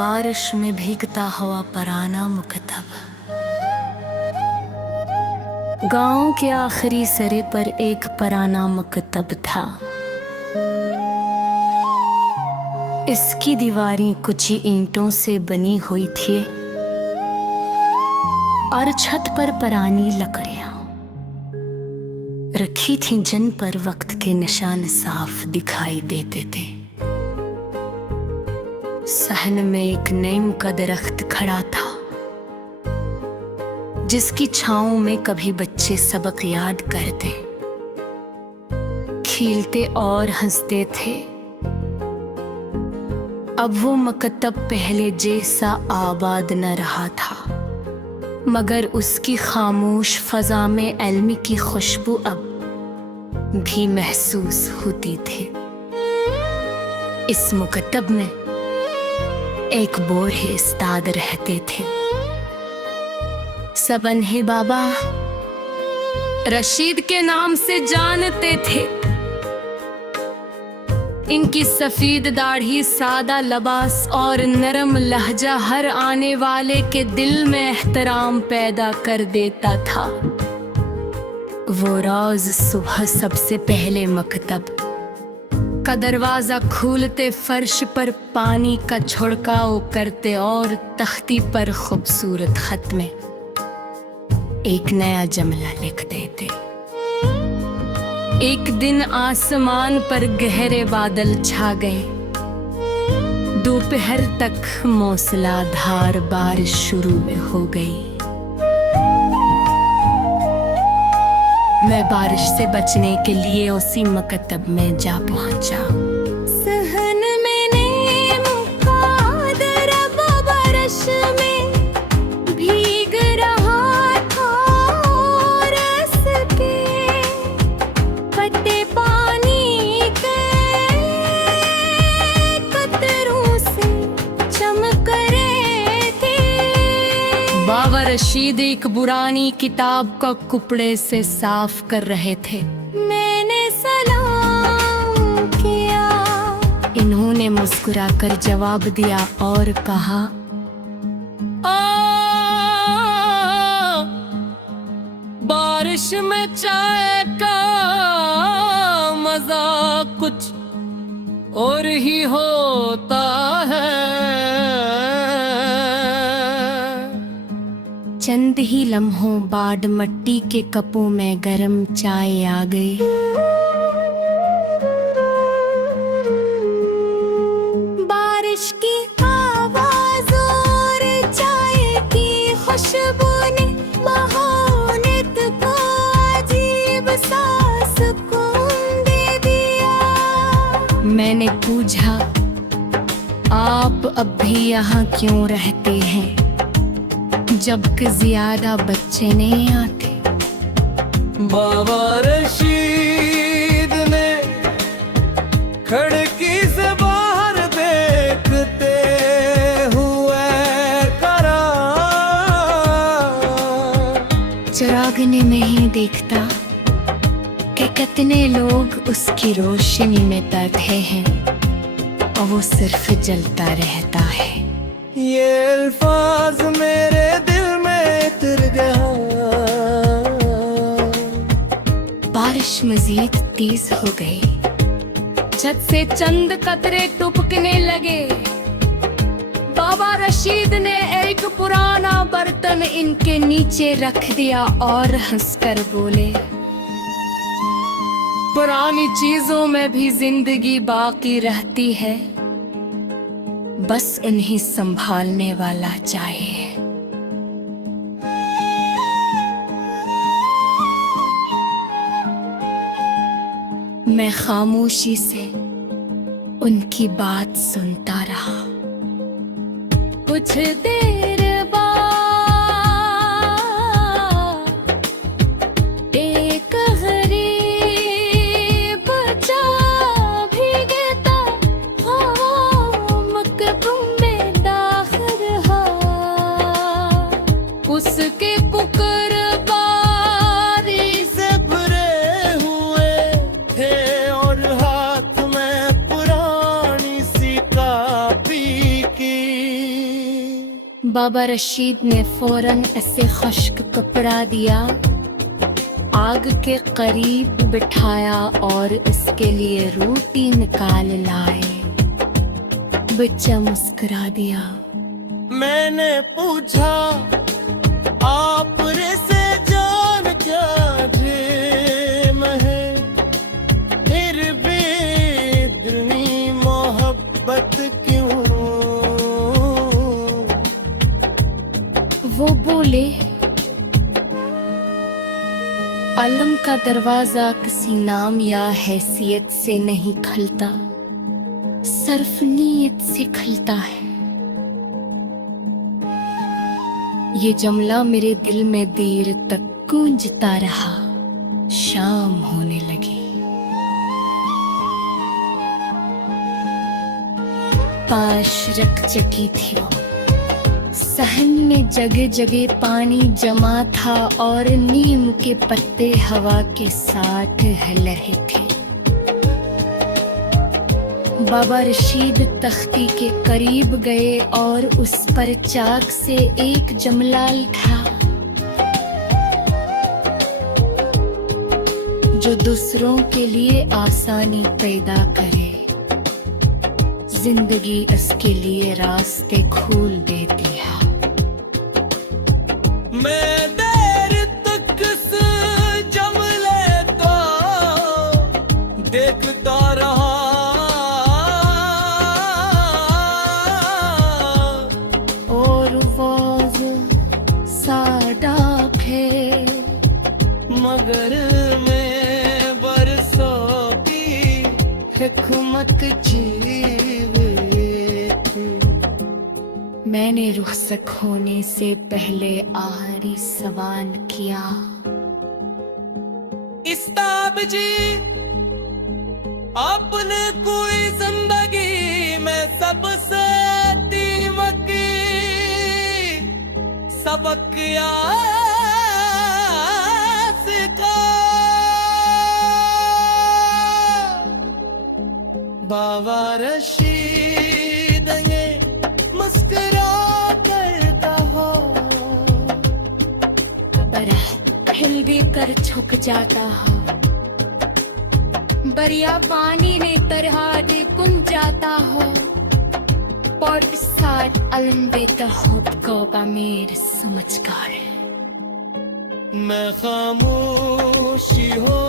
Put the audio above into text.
बारिश में भीगता हुआ पुराना मुकतब। गांव के आखिरी सिरे पर एक पुराना मुकतब था। इसकी दीवारें कुछ ईंटों से बनी हुई थी और छत पर पुरानी लकड़ियां रखी थीं जिन पर वक्त के निशान साफ दिखाई देते थे। सहन में एक नीम का दरख्त खड़ा था जिसकी छांव में कभी बच्चे सबक याद करते, खेलते और हंसते थे। अब वो मकतब पहले जैसा आबाद न रहा था, मगर उसकी खामोश फजा में इल्म की खुशबू अब भी महसूस होती थी। इस मुकतब में एक बूढ़े उस्ताद रहते थे। सब इन्हें बाबा रशीद के नाम से जानते थे। इनकी सफेद दाढ़ी, सादा लिबास और नरम लहजा हर आने वाले के दिल में एहतराम पैदा कर देता था। वो रोज सुबह सबसे पहले मकतब का दरवाजा खोलते, फर्श पर पानी का छिड़काव करते और तख्ती पर खूबसूरत खत में एक नया जुमला लिख देते। एक दिन आसमान पर गहरे बादल छा गए। दोपहर तक मूसलाधार बारिश शुरू हो गई। मैं बारिश से बचने के लिए उसी मकतब में जा पहुंचा। सहन में नीम का दरख्त बारिश में भीग रहा था और इसके पत्ते पानी के कतरों से चमक रहे थे। बाबा रशीद एक पुरानी किताब का कपड़े से साफ कर रहे थे। मैंने सलाम किया। इन्होंने मुस्कुराकर जवाब दिया और कहा, बारिश में चाय का मजा कुछ और ही होता है। चंद ही लम्हों बाद मिट्टी के कपों में गरम चाय आ गई। बारिश की आवाज और चाय की खुशबू ने माहौल को अजीब सा सुकून दे दिया। मैंने पूछा, आप अब भी यहाँ क्यों रहते हैं जबकि ज्यादा बच्चे नहीं आते? बाबा रशीद ने खिड़की से बाहर देखते हुए करा। चिराग ने नहीं देखता कि कितने लोग उसकी रोशनी में बैठे हैं और वो सिर्फ जलता रहता है। ये अल्फाज मेरे दिल में उतर गया। बारिश मजीद तेज हो गई। छत से चंद कतरे टपकने लगे। बाबा रशीद ने एक पुराना बर्तन इनके नीचे रख दिया और हंसकर बोले, पुरानी चीजों में भी जिंदगी बाकी रहती है, बस उन्हें संभालने वाला चाहिए। मैं खामोशी से उनकी बात सुनता रहा। कुछ देर बाद एक गरीब बच्चा भीगता मकतब में दाखिल रहा। उसके कुकर बारी से भरे हुए थे और हाथ में पुरानी सी कापी की बाबा रशीद ने फौरन ऐसे खुश्क कपड़ा दिया, आग के करीब बिठाया और इसके लिए रोटी निकाल लाए। बच्चा मुस्कुरा दिया। मैंने पूछा आप रे से जान क्या जेम है, फिर भी दिली मोहब्बत क्यों? वो बोले, आलम का दरवाजा किसी नाम या हैसियत से नहीं खलता, सिर्फ नीयत से खलता है। ये जुमला मेरे दिल में देर तक गूंजता रहा। शाम होने लगी। पाश रकचकी थी। सहन में जगह जगह पानी जमा था और नीम के पत्ते हवा के साथ हिल रहे थे। बाबा रशीद तख्ती के करीब गए और उस पर चाक से एक जुमला लिखा, जो दूसरों के लिए आसानी पैदा करे, जिंदगी इसके लिए रास्ते खोल देती है। मैं देर तक इस जुमले को देखता रहा, और वाज सादा थे, मगर मैं बरसों की हिकमत जीवे थी। मैंने रुखसत होने से पहले आखिरी सवाल किया, इस्ताब जी आपने कोई जिंदगी में सबसे दीमकी सबक याद सिखा? बाबा रशीद ये मुस्कुरा करता हो, बरह हिल भी कर झुक जाता हो, बरिया पानी ने तरह दे कुन जाता हो, और इस साथ अलंबेता हो का मेरे समझकार। मैं खामोशी हो